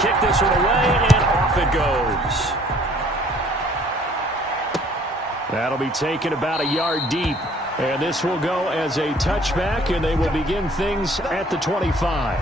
kick this one away, and off it goes. That'll be taken about a yard deep. And this will go as a touchback, and they will begin things at the 25.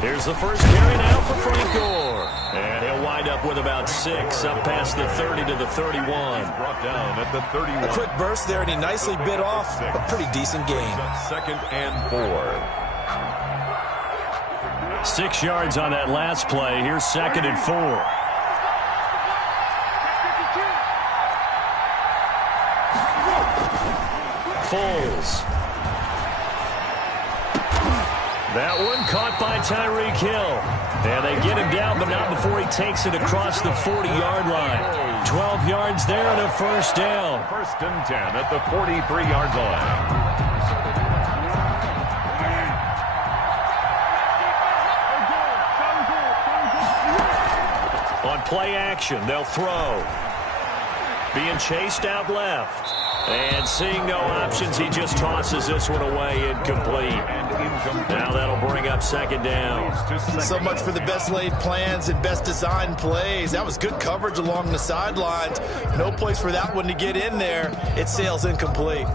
Here's the first carry now for Frank Gore. And he'll wind up with about 6 up past the 30 to the 31. Brought down at the 31. A quick burst there, and he nicely bit off a pretty decent gain. 2nd and 4. 6 yards on that last play. Here's 2nd and 4. Foles. That one caught by Tyreek Hill. And they get him down, but not before he takes it across the 40-yard line. 12 yards there and a first down. 1st and 10 at the 43-yard line. On play action, they'll throw. Being chased out left. And seeing no options, he just tosses this one away incomplete. Now that'll bring up 2nd down. So much for the best laid plans and best designed plays. That was good coverage along the sidelines. No place for that one to get in there. It sails incomplete.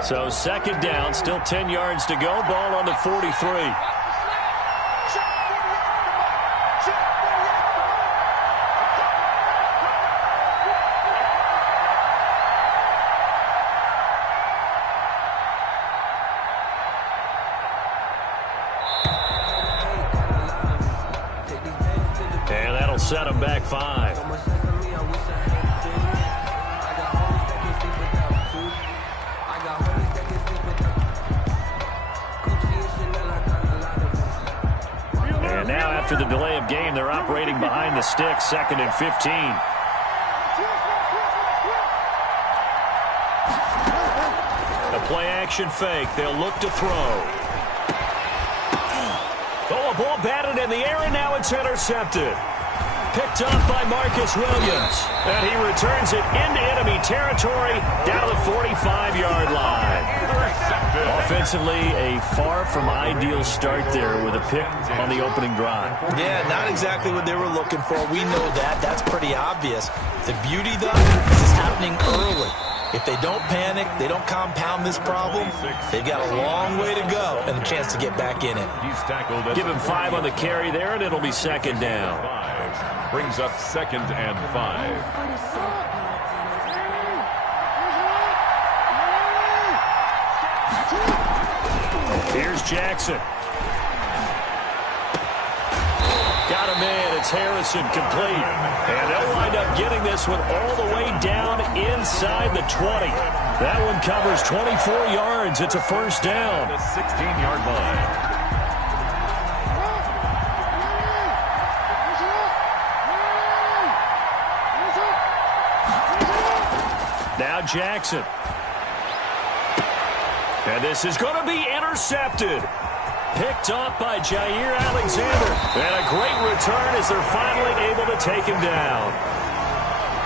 So 2nd down, still 10 yards to go. Ball on the 43. And that'll set him back 5. After the delay of game, they're operating behind the sticks, 2nd and 15. A play-action fake. They'll look to throw. Oh, a ball batted in the air, and now it's intercepted. Picked up by Marcus Williams. And he returns it into enemy territory down the 45-yard line. Offensively, a far from ideal start there with a pick on the opening drive. Yeah, not exactly what they were looking for. We know that. That's pretty obvious. The beauty, though, this is happening early. If they don't panic, they don't compound this problem, they've got a long way to go and a chance to get back in it. Give him 5 on the carry there, and it'll be 2nd down. Brings up 2nd and 5. Here's Jackson. Got him in. It's Harrison complete. And they'll wind up getting this one all the way down inside the 20. That one covers 24 yards. It's a first down. The 16-yard line. Now Jackson. And this is going to be intercepted. Picked off by Jair Alexander. And a great return as they're finally able to take him down.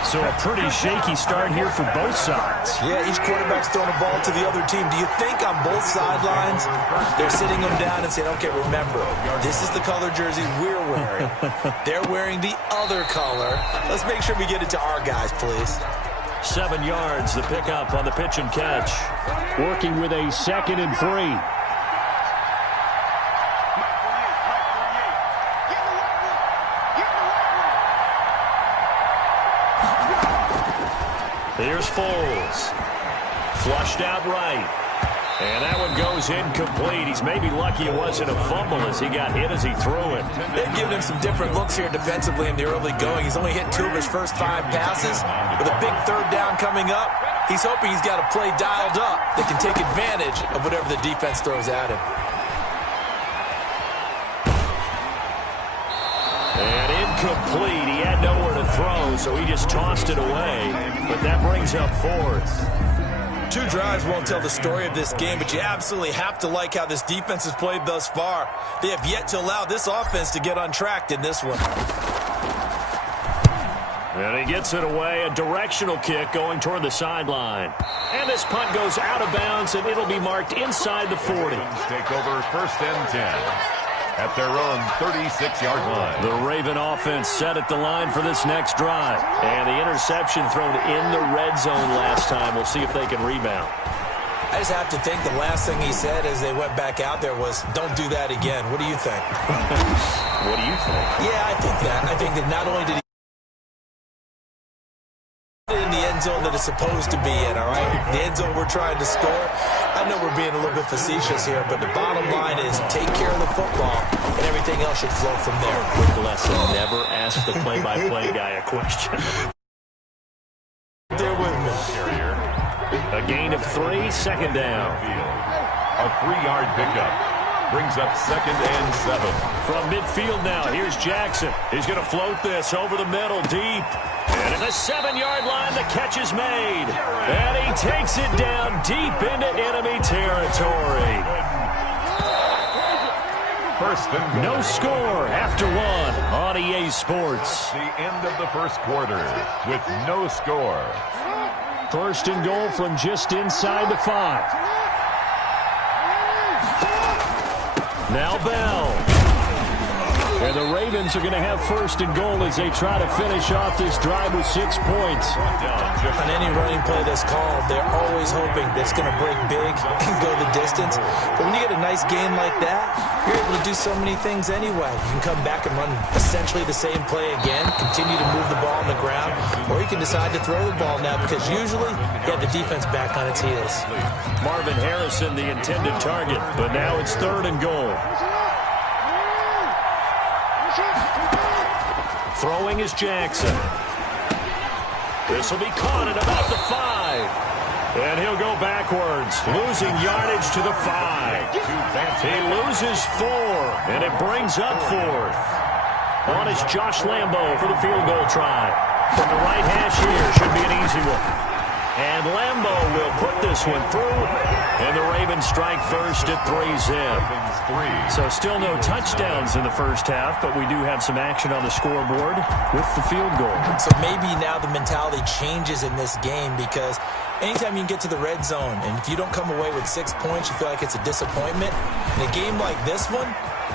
So a pretty shaky start here for both sides. Yeah, each quarterback's throwing a ball to the other team. Do you think on both sidelines they're sitting them down and saying, okay, remember, this is the color jersey we're wearing. They're wearing the other color. Let's make sure we get it to our guys, please. 7 yards, the pickup on the pitch and catch. Working with a 2nd and 3. Here's Foles. Flushed out right. And that one goes incomplete. He's maybe lucky it wasn't a fumble as he got hit as he threw it. They've given him some different looks here defensively in the early going. He's only hit 2 of his first 5 passes. With a big 3rd down coming up, He's hoping he's got a play dialed up that can take advantage of whatever the defense throws at him. And incomplete. He had nowhere to throw, so he just tossed it away. But that brings up fourth. 2 drives won't tell the story of this game, but you absolutely have to like how this defense has played thus far. They have yet to allow this offense to get untracked in this one. And he gets it away, a directional kick going toward the sideline. And this punt goes out of bounds, and it'll be marked inside the 40. Take over 1st and 10 at their own 36-yard line. The Raven offense set at the line for this next drive. And the interception thrown in the red zone last time. We'll see if they can rebound. I just have to think the last thing he said as they went back out there was, don't do that again. What do you think? What do you think? Yeah, I think that. I think that not only did he in the end zone that it's supposed to be in, all right? The end zone we're trying to score. I know we're being a little bit facetious here, but the bottom line is take care of the football, and everything else should flow from there. Quick lesson, never ask the play-by-play guy a question. They're with me. A gain of 3, second down. A 3-yard pickup brings up 2nd and 7. From midfield now, here's Jackson. He's going to float this over the middle, deep. And at the 7-yard line, the catch is made. And he takes it down deep into enemy territory. 1st and goal. No score after 1 on EA Sports. The end of the 1st quarter with no score. 1st and goal from just inside the 5. Now Bell. And the Ravens are going to have 1st and goal as they try to finish off this drive with 6 points. On any running play that's called, they're always hoping that it's going to break big and go the distance. But when you get a nice game like that, you're able to do so many things anyway. You can come back and run essentially the same play again, continue to move the ball on the ground, or you can decide to throw the ball now because usually you have the defense back on its heels. Marvin Harrison, the intended target, but now it's 3rd and goal. Throwing is Jackson. This will be caught at about the 5. And he'll go backwards, losing yardage to the 5. He loses 4, and it brings up 4th. On is Josh Lambo for the field goal try. From the right hash here, should be an easy one. And Lambo will put this one through, and the Ravens strike first at 3-zip. So still no touchdowns in the first half, but we do have some action on the scoreboard with the field goal. So maybe now the mentality changes in this game because anytime you can get to the red zone, and if you don't come away with 6 points, you feel like it's a disappointment. In a game like this one,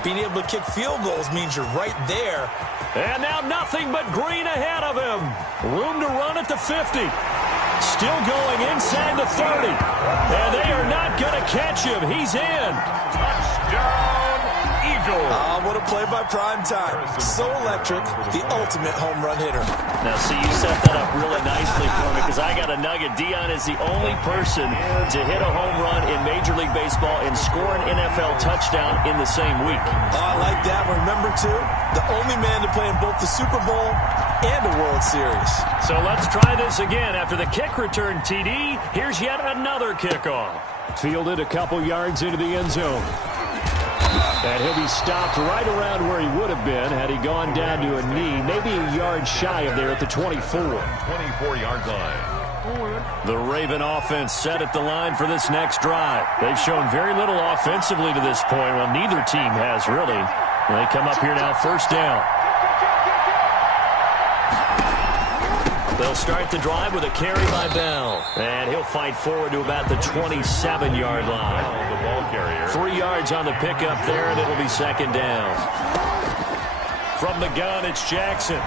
being able to kick field goals means you're right there. And now nothing but green ahead of him. Room to run at the 50. Still going inside the 30. And they are not going to catch him. He's in. Touchdown, Eagles. What a play by Primetime. So electric, the ultimate home run hitter. Now, see, you set that up really nicely for me because I got a nugget. Dion is the only person to hit a home run in Major League Baseball and score an NFL touchdown in the same week. I like that. Remember, too, the only man to play in both the Super Bowl and a World Series. So let's try this again. After the kick return, TD, here's yet another kickoff. Fielded a couple yards into the end zone. And he'll be stopped right around where he would have been had he gone down to a knee, maybe a yard shy of there at the 24. 24-yard line. The Raven offense set at the line for this next drive. They've shown very little offensively to this point. Well, neither team has really. They come up here now, 1st down. They'll start the drive with a carry by Bell. And he'll fight forward to about the 27-yard line. The ball carrier. 3 yards on the pickup there, and it'll be 2nd down. From the gun, it's Jackson.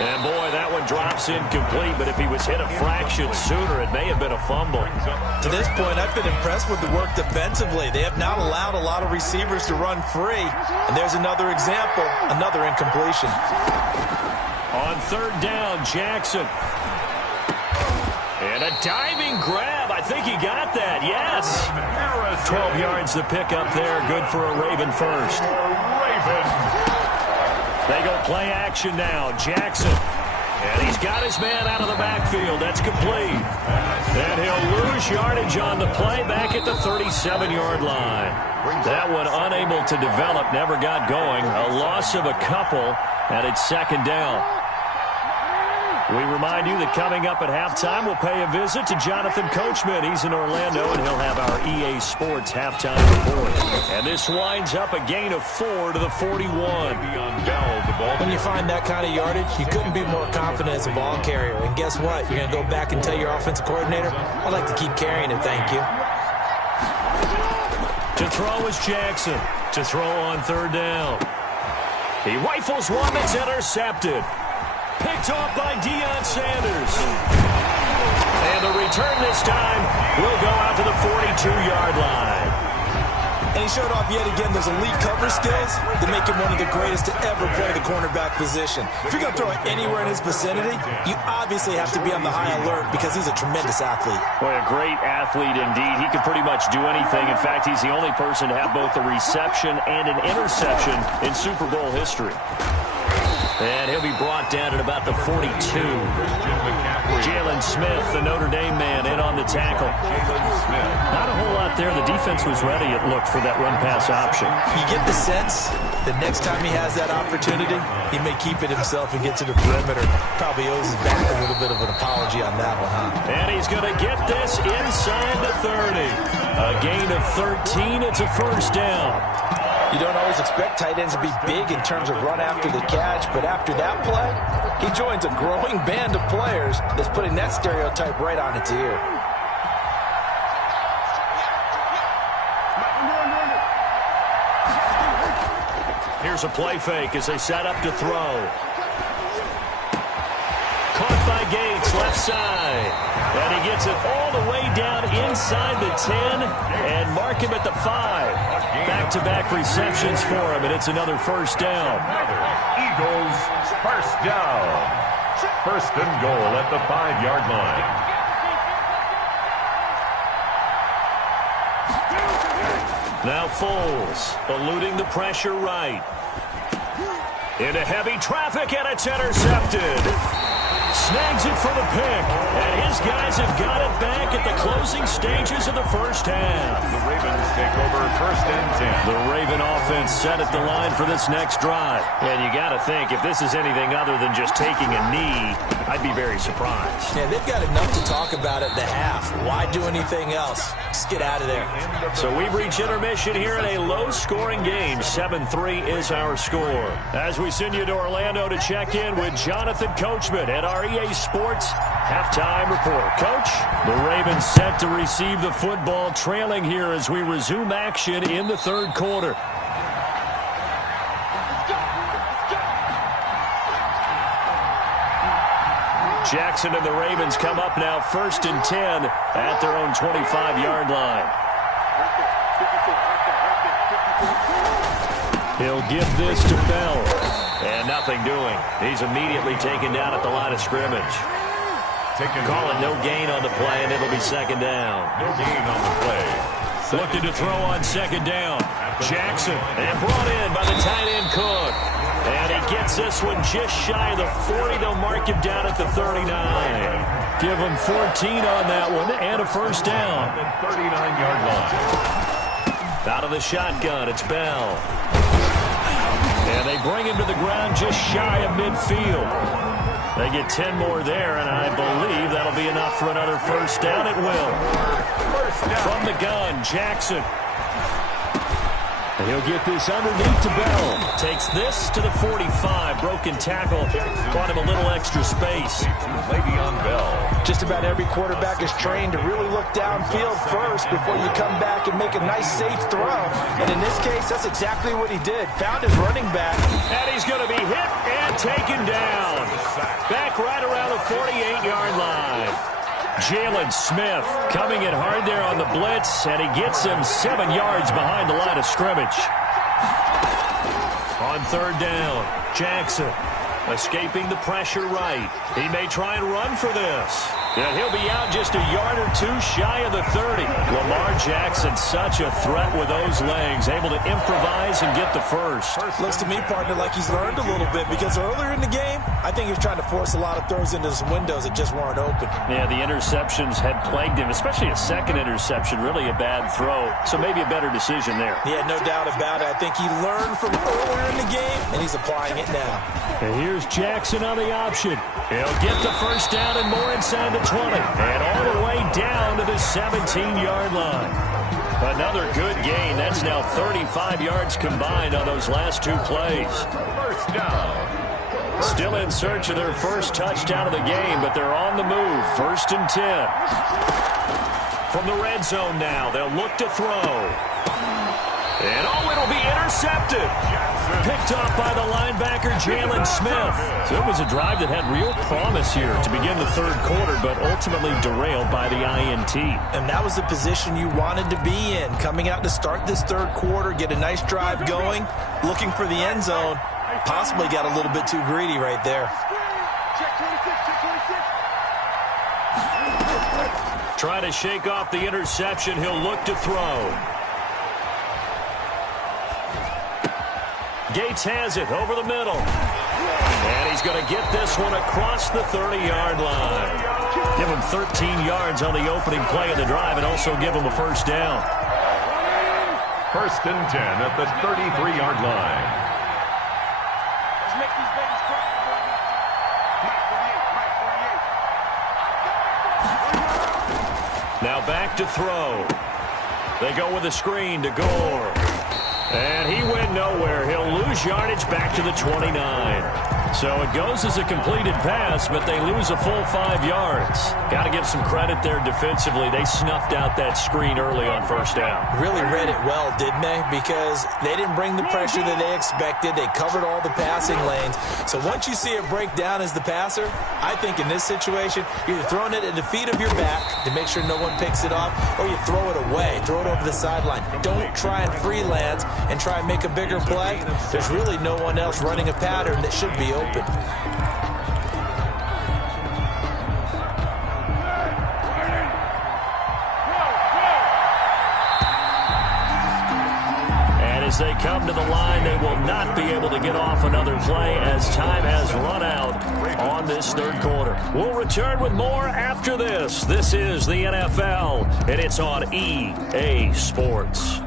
And, boy, that one drops incomplete, but if he was hit a fraction sooner, it may have been a fumble. To this point, I've been impressed with the work defensively. They have not allowed a lot of receivers to run free. And there's another example, another incompletion. On 3rd down, Jackson. And a diving grab. I think he got that. Yes. 12 yards the pickup there. Good for a Raven first. They go play action now. Jackson. And he's got his man out of the backfield. That's complete. And he'll lose yardage on the play back at the 37-yard line. That one unable to develop, never got going. A loss of a couple, and it's second down. We remind you that coming up at halftime, we'll pay a visit to Jonathan Coachman. He's in Orlando, and he'll have our EA Sports halftime report. And this winds up a gain of 4 to the 41. When you find that kind of yardage, you couldn't be more confident as a ball carrier. And guess what? You're going to go back and tell your offensive coordinator, I'd like to keep carrying it, thank you. To throw is Jackson. To throw on third down. He rifles one that's intercepted. Picked off by Deion Sanders. And the return this time will go out to the 42-yard line. And he showed off yet again those elite cover skills that make him one of the greatest to ever play the cornerback position. If you're going to throw it anywhere in his vicinity, you obviously have to be on the high alert because he's a tremendous athlete. Boy, a great athlete indeed. He can pretty much do anything. In fact, he's the only person to have both a reception and an interception in Super Bowl history. And he'll be brought down at about the 42. Jalen Smith, the Notre Dame man, in on the tackle. Not a whole lot there. The defense was ready, it looked, for that run-pass option. You get the sense that next time he has that opportunity, he may keep it himself and get to the perimeter. Probably owes his back a little bit of an apology on that one, huh? And he's going to get this inside the 30. A gain of 13. It's a first down. You don't always expect tight ends to be big in terms of run after the catch, but after that play, he joins a growing band of players that's putting that stereotype right on its ear. Here's a play fake as they set up to throw. Caught by Gates, left side. And he gets it all the way down inside the 10 and mark him at the 5. Back-to-back receptions for him, and it's another first down. Eagles, first down. First and goal at the 5-yard line. Now Foles, eluding the pressure right. Into heavy traffic, and it's intercepted. Snags it for the pick, and his guys have got it back at the closing stages of the first half. The Ravens take over first and 10. The Raven offense set at the line for this next drive. And you got to think, if this is anything other than just taking a knee, I'd be very surprised. Yeah, they've got enough to talk about at the half. Why do anything else? Just get out of there. So we've reached intermission here in a low-scoring game. 7-3 is our score. As we send you to Orlando to check in with Jonathan Coachman at our EA Sports halftime report. Coach, the Ravens set to receive the football, trailing here as we resume action in the third quarter. Jackson and the Ravens come up now first and 10 at their own 25-yard line. He'll give this to Bell. And nothing doing. He's immediately taken down at the line of scrimmage. Call it no gain on the play, and it'll be second down. No gain on the play. Looking to throw on second down. Jackson, and brought in by the tight end Cook. And he gets this one just shy of the 40. They'll mark him down at the 39. Give him 14 on that one, and a first down. 39-yard line. Out of the shotgun, it's Bell. And they bring him to the ground just shy of midfield. They get 10 more there, and I believe that'll be enough for another first down. It will. From the gun, Jackson. And he'll get this underneath to Bell. Takes this to the 45. Broken tackle. Brought him a little extra space. Le'Veon Bell. Just about every quarterback is trained to really look downfield first before you come back and make a nice, safe throw. And in this case, that's exactly what he did. Found his running back. And he's going to be hit and taken down. Back right around the 48-yard line. Jalen Smith coming in hard there on the blitz, and he gets him 7 yards behind the line of scrimmage. On third down, Jackson escaping the pressure right. He may try and run for this. And he'll be out just a yard or two shy of the 30. Lamar Jackson, such a threat with those legs, able to improvise and get the first. Looks to me, partner, like he's learned a little bit, because earlier in the game, I think he was trying to force a lot of throws into some windows that just weren't open. Yeah, the interceptions had plagued him, especially a second interception, really a bad throw. So maybe a better decision there. Yeah, no doubt about it. I think he learned from earlier in the game, and he's applying it now. And here's Jackson on the option. He'll get the first down and more inside the 20. And all the way down to the 17-yard line. Another good gain. That's now 35 yards combined on those last two plays. First down. Still in search of their first touchdown of the game, but they're on the move. 1st and 10. From the red zone now, they'll look to throw. And it'll be intercepted. Picked off by the linebacker, Jalen Smith. So it was a drive that had real promise here to begin the third quarter, but ultimately derailed by the INT. And that was the position you wanted to be in. Coming out to start this third quarter, get a nice drive going, looking for the end zone. Possibly got a little bit too greedy right there. Try to shake off the interception. He'll look to throw. Gates has it over the middle. And he's going to get this one across the 30-yard line. Give him 13 yards on the opening play of the drive and also give him a first down. 1st and 10 at the 33-yard line. Now back to throw. They go with a screen to Gore. And he went nowhere. He'll lose yardage back to the 29. So it goes as a completed pass, but they lose a full 5 yards. Got to give some credit there defensively. They snuffed out that screen early on first down. Really read it well, didn't they? Because they didn't bring the pressure that they expected. They covered all the passing lanes. So once you see it break down as the passer, I think in this situation, you're throwing it at the feet of your back to make sure no one picks it off, or you throw it away, throw it over the sideline. Don't try and freelance and try and make a bigger play. There's really no one else running a pattern that should be open. And as they come to the line, they will not be able to get off another play as time has run out on this third quarter. We'll return with more after this. This is the NFL, and it's on EA Sports.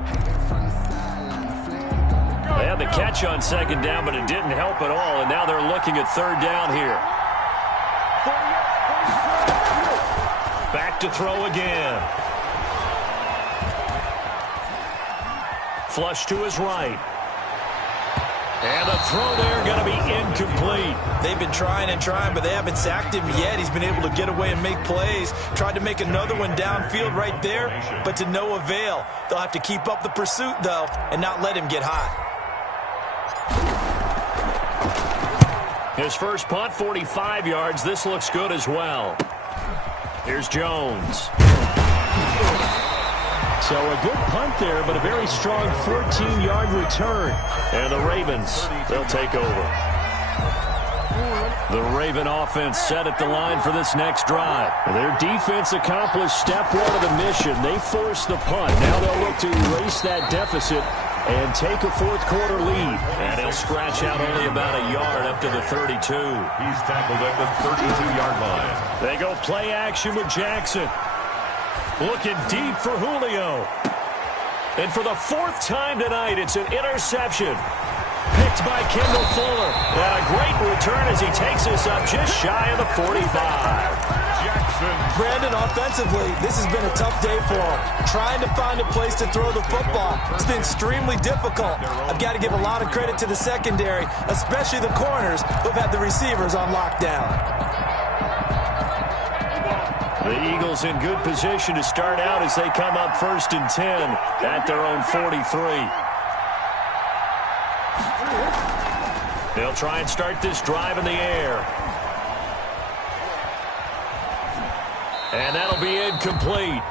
They had the catch on second down, but it didn't help at all, and now they're looking at third down here. Back to throw again. Flush to his right. And the throw there going to be incomplete. They've been trying and trying, but they haven't sacked him yet. He's been able to get away and make plays. Tried to make another one downfield right there, but to no avail. They'll have to keep up the pursuit, though, and not let him get hot. His first punt, 45 yards. This looks good as well. Here's Jones. So a good punt there, but a very strong 14-yard return. And the Ravens, they'll take over. The Raven offense set at the line for this next drive. Their defense accomplished step one of the mission. They forced the punt. Now they'll look to erase that deficit and take a fourth quarter lead. And he'll scratch out only about a yard up to the 32. He's tackled at the 32-yard line. They go play action with Jackson. Looking deep for Julio. And for the fourth time tonight, it's an interception. Picked by Kendall Fuller. And a great return as he takes us up just shy of the 45. Brandon, offensively, this has been a tough day for him. Trying to find a place to throw the football. It's been extremely difficult. I've got to give a lot of credit to the secondary, especially the corners who've had the receivers on lockdown. The Eagles in good position to start out as they come up 1st and 10 at their own 43. They'll try and start this drive in the air. And that'll be incomplete.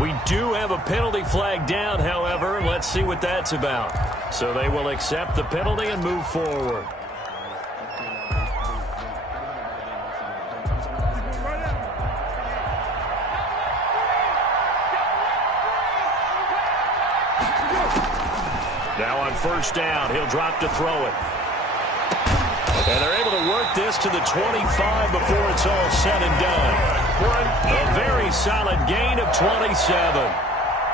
We do have a penalty flag down, however. Let's see what that's about. So they will accept the penalty and move forward. Now on first down, he'll drop to throw it. And they're able to work this to the 25 before it's all said and done. A very solid gain of 27.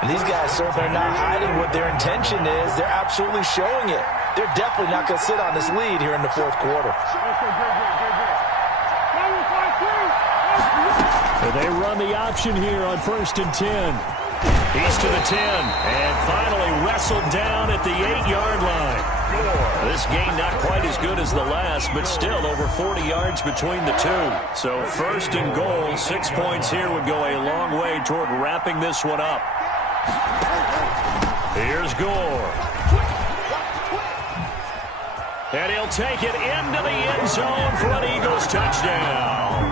And these guys certainly are not hiding what their intention is. They're absolutely showing it. They're definitely not going to sit on this lead here in the fourth quarter. They run the option here on 1st and 10. He's to the 10 and finally wrestled down at the 8-yard line. This game not quite as good as the last, but still over 40 yards between the two. So 1st and goal, 6 points here would go a long way toward wrapping this one up. Here's Gore. And he'll take it into the end zone for an Eagles touchdown.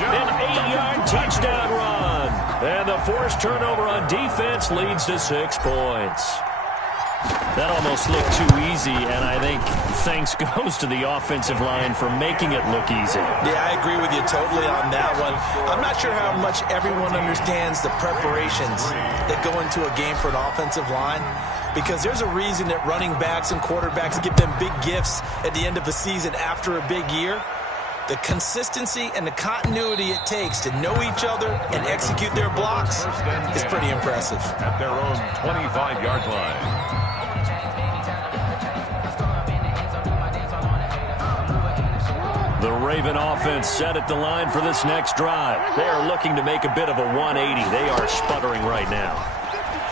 An 8-yard touchdown run. And the forced turnover on defense leads to 6 points. That almost looked too easy, and I think thanks goes to the offensive line for making it look easy. Yeah, I agree with you totally on that one. I'm not sure how much everyone understands the preparations that go into a game for an offensive line, because there's a reason that running backs and quarterbacks give them big gifts at the end of a season after a big year. The consistency and the continuity it takes to know each other and execute their blocks is pretty impressive. At their own 25-yard line. The Raven offense set at the line for this next drive. They are looking to make a bit of a 180. They are sputtering right now.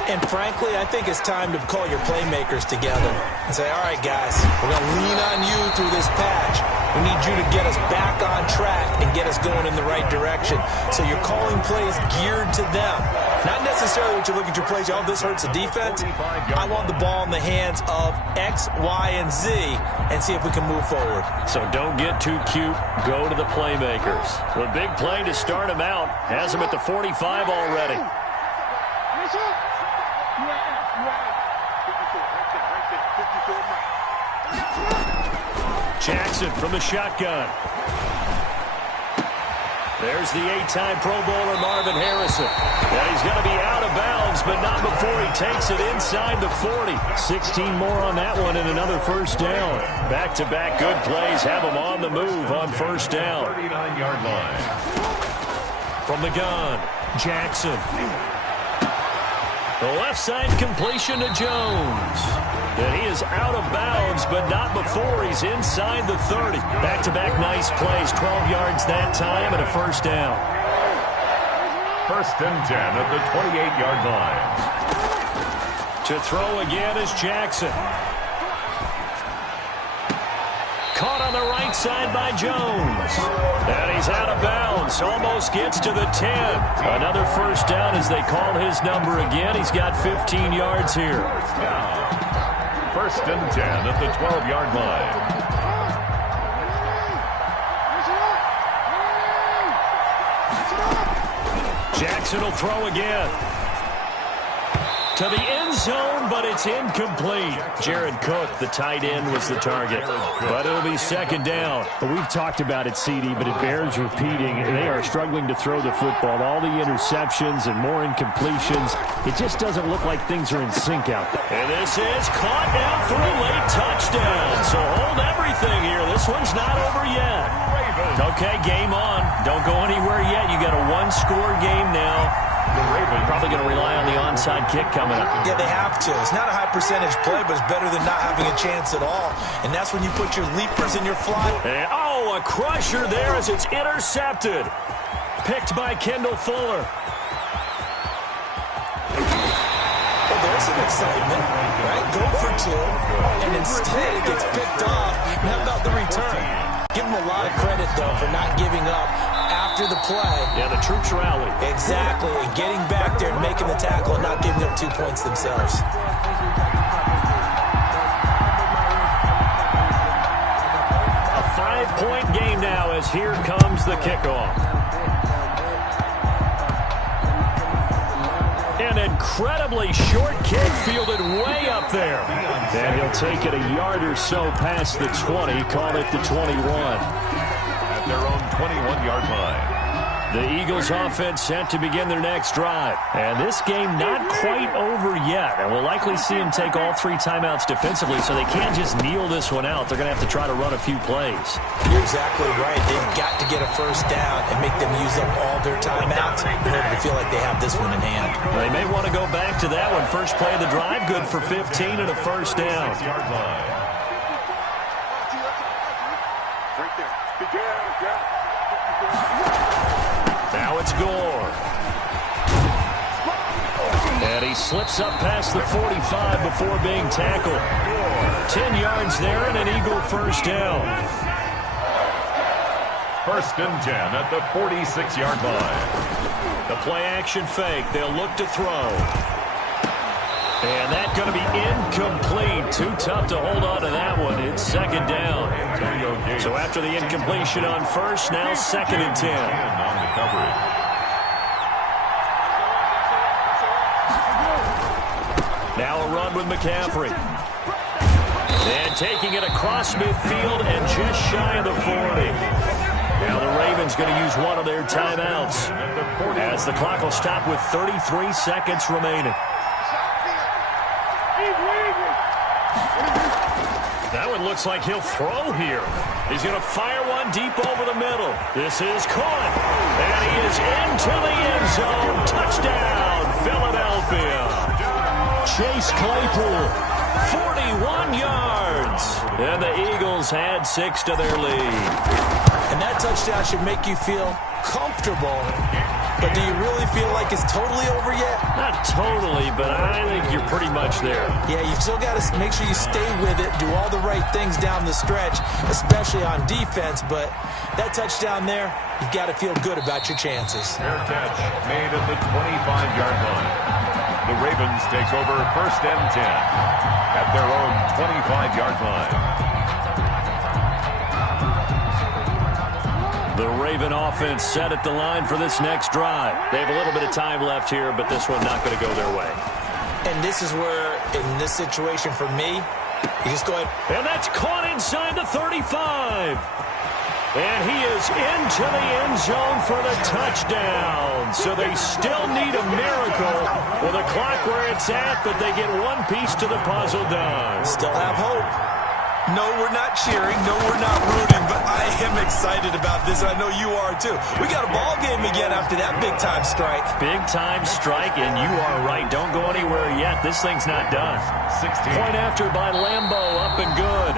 And frankly, I think it's time to call your playmakers together and say, all right, guys, we're going to lean on you through this patch. We need you to get us back on track and get us going in the right direction. So you're calling plays geared to them. Not necessarily what you look at your plays, oh, this hurts the defense. I want the ball in the hands of X, Y, and Z and see if we can move forward. So don't get too cute. Go to the playmakers. The big play to start him out has him at the 45 already. Jackson from the shotgun. There's the 8-time Pro Bowler Marvin Harrison. And he's going to be out of bounds, but not before he takes it inside the 40. 16 more on that one and another first down. Back-to-back good plays have him on the move on first down. 39-yard line. From the gun, Jackson. The left side completion to Jones. And he is out of bounds, but not before he's inside the 30. Back-to-back nice plays, 12 yards that time and a first down. 1st and 10 at the 28-yard line. To throw again is Jackson. Caught on the right side by Jones. And he's out of bounds. Almost gets to the 10. Another first down as they call his number again. He's got 15 yards here. 1st and 10 at the 12-yard line. Jackson will throw again. To the end zone, but it's incomplete. Jared Cook, the tight end, was the target. But it'll be 2nd down. We've talked about it, CD, but it bears repeating. They are struggling to throw the football. All the interceptions and more incompletions. It just doesn't look like things are in sync out there. And this is caught down for a late touchdown. So hold everything here. This one's not over yet. Okay, game on. Don't go anywhere yet. You got a one-score game now. Probably going to rely on the onside kick coming up. Yeah, they have to. It's not a high percentage play, but it's better than not having a chance at all. And that's when you put your leapers in your fly. And, oh, a crusher there as it's intercepted. Picked by Kendall Fuller. Well, there's some excitement, right? Go for 2, and instead it gets picked off. And how about the return? Give them a lot of credit, though, for not giving up after the play. Yeah, the troops rallied. Exactly, and getting back there and making the tackle and not giving up 2 points themselves. A 5-point game now as here comes the kickoff. An incredibly short kick fielded way up there. And he'll take it a yard or so past the 20, call it the 21. At their own 21-yard line. The Eagles offense set to begin their next drive. And this game not quite over yet. And we'll likely see them take all 3 timeouts defensively, so they can't just kneel this one out. They're going to have to try to run a few plays. You're exactly right. They've got to get a first down and make them use up all their timeouts in order to feel like they have this one in hand. They may want to go back to that one. First play of the drive, good for 15 and a first down. Now it's Gore. And he slips up past the 45 before being tackled. 10 yards there and an Eagle first down. First and 10 at the 46-yard line. The play action fake. They'll look to throw. And that's going to be incomplete. Too tough to hold on to that one. It's second down. So after the incompletion on first, now second and 10. On the coverage. Now a run with McCaffrey. And taking it across midfield and just shy of the 40. Now the Ravens going to use one of their timeouts as the clock will stop with 33 seconds remaining. That one looks like he'll throw here. He's going to fire one deep over the middle. This is caught. And he is into the end zone. Touchdown, Philadelphia. Chase Claypool, 41 yards. And the Eagles add 6 to their lead. And that touchdown should make you feel comfortable. But do you really feel like it's totally over yet? Not totally, but I think you're pretty much there. Yeah, you've still got to make sure you stay with it, do all the right things down the stretch, especially on defense. But that touchdown there, you've got to feel good about your chances. Fair catch made at the 25-yard line. The Ravens take over first and 10 at their own 25-yard line. The Raven offense set at the line for this next drive. They have a little bit of time left here, but this one not going to go their way. And this is where, in this situation for me, you just go ahead. And that's caught inside the 35. And he is into the end zone for the touchdown. So they still need a miracle with a clock where it's at, but they get one piece to the puzzle done. Still have hope. No, we're not cheering. No, we're not rooting, but I am excited about this, and I know you are too. We got a ball game again after that big-time strike. Big-time strike, and you are right. Don't go anywhere yet. This thing's not done. 16. Point after by Lambeau, up and good.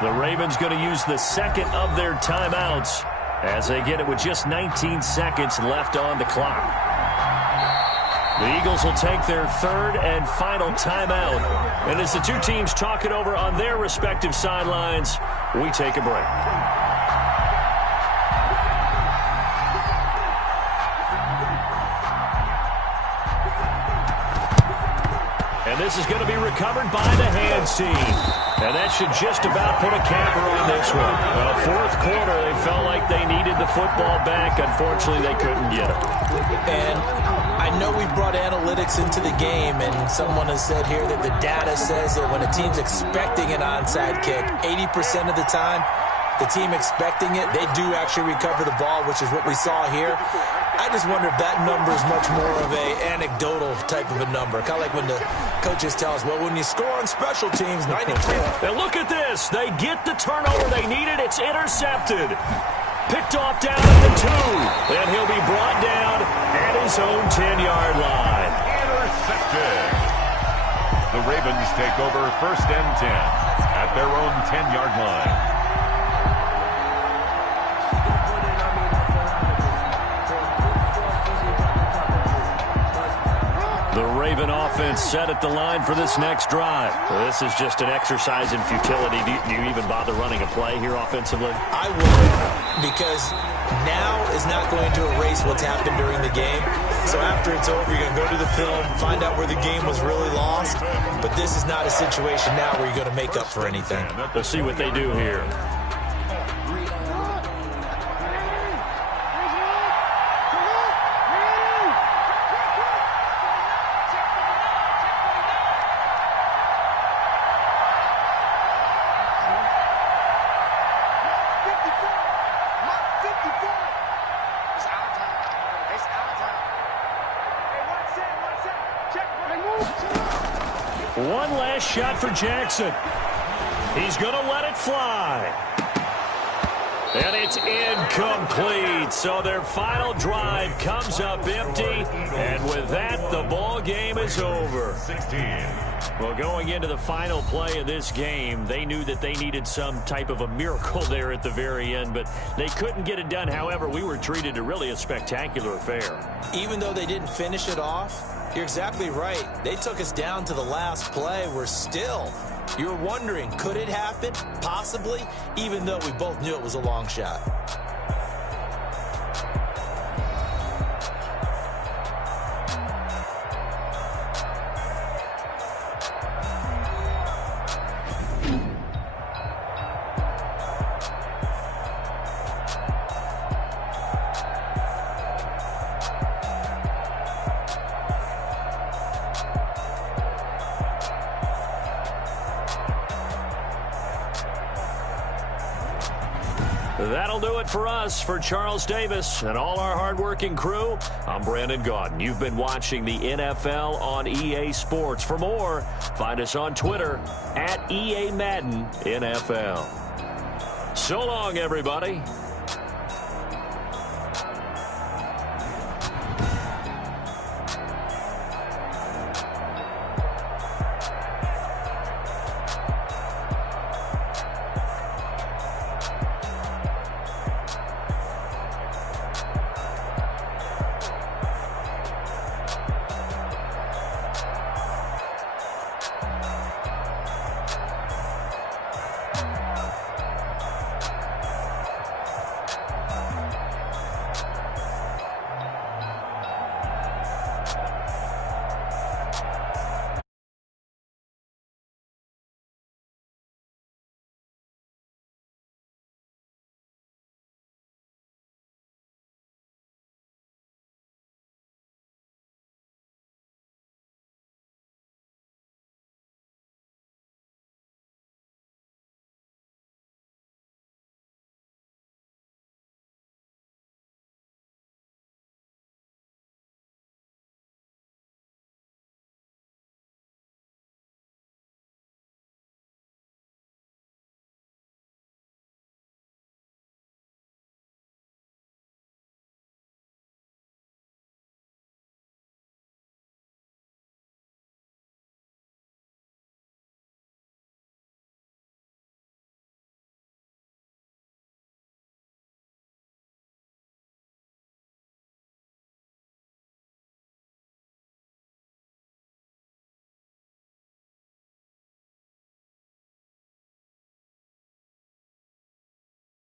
The Ravens going to use the second of their timeouts as they get it with just 19 seconds left on the clock. The Eagles will take their third and final timeout. And as the two teams talk it over on their respective sidelines, we take a break. And this is going to be recovered by the hands team. And that should just about put a capper on this one. Well, fourth quarter, they felt like they needed the football back. Unfortunately, they couldn't get it. And I know we brought analytics into the game, and someone has said here that the data says that when a team's expecting an onside kick, 80% of the time, the team expecting it, they do actually recover the ball, which is what we saw here. I just wonder if that number is much more of a anecdotal type of a number. Kind of like when the coaches tell us, well, when you score on special teams, 93. And look at this. They get the turnover they needed. It's intercepted. Picked off down at the 2. And he'll be brought down at his own 10-yard line. Intercepted. The Ravens take over first and 10 at their own 10-yard line. The Raven offense set at the line for this next drive. Well, this is just an exercise in futility. Do you even bother running a play here offensively? I would, because now is not going to erase what's happened during the game. So after it's over, you're going to go to the film, find out where the game was really lost. But this is not a situation now where you're going to make up for anything. We'll see what they do here. One last shot for Jackson. He's going to let it fly. And it's incomplete. So their final drive comes up empty. And with that, the ball game is over. 16. Well, going into the final play of this game, they knew that they needed some type of a miracle there at the very end, but they couldn't get it done. However, we were treated to really a spectacular affair. Even though they didn't finish it off, you're exactly right. They took us down to the last play. You're wondering, could it happen? Possibly, even though we both knew it was a long shot. That'll do it for us. For Charles Davis and all our hardworking crew, I'm Brandon Gaudin. You've been watching the NFL on EA Sports. For more, find us on Twitter @EA Madden NFL. So long, everybody.